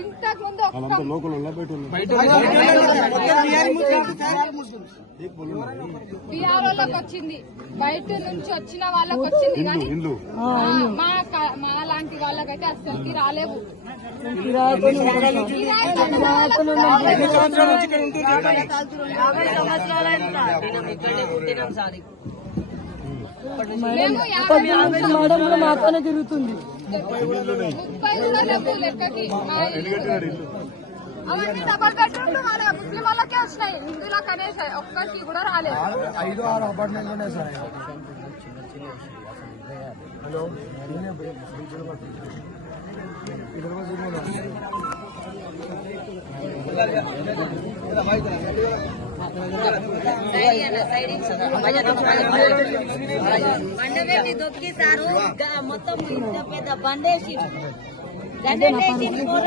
ఇంతకు ముందు బీఆర్ వాళ్ళకి వచ్చింది, బయట నుంచి వచ్చిన వాళ్ళకి వచ్చింది, కానీ మా లాంటి వాళ్ళకైతే అసలుకి రాలేవు. మాతోనే తిరుగుతుంది. 30 కూడా లేవు లెక్కకి. అవన్నీ డబల్ బెడ్రూమ్లు వాళ్ళ ముస్లిం వాళ్ళకే వచ్చినాయి, ఇందులో కనీసం ఒక్కరికి కూడా రాలేదు. 5-6 అపార్ట్మెంట్లు ఉన్నాయి సార్. హలో బండవేసి దొక్కి సారు మొత్తం పెద్ద బండేసి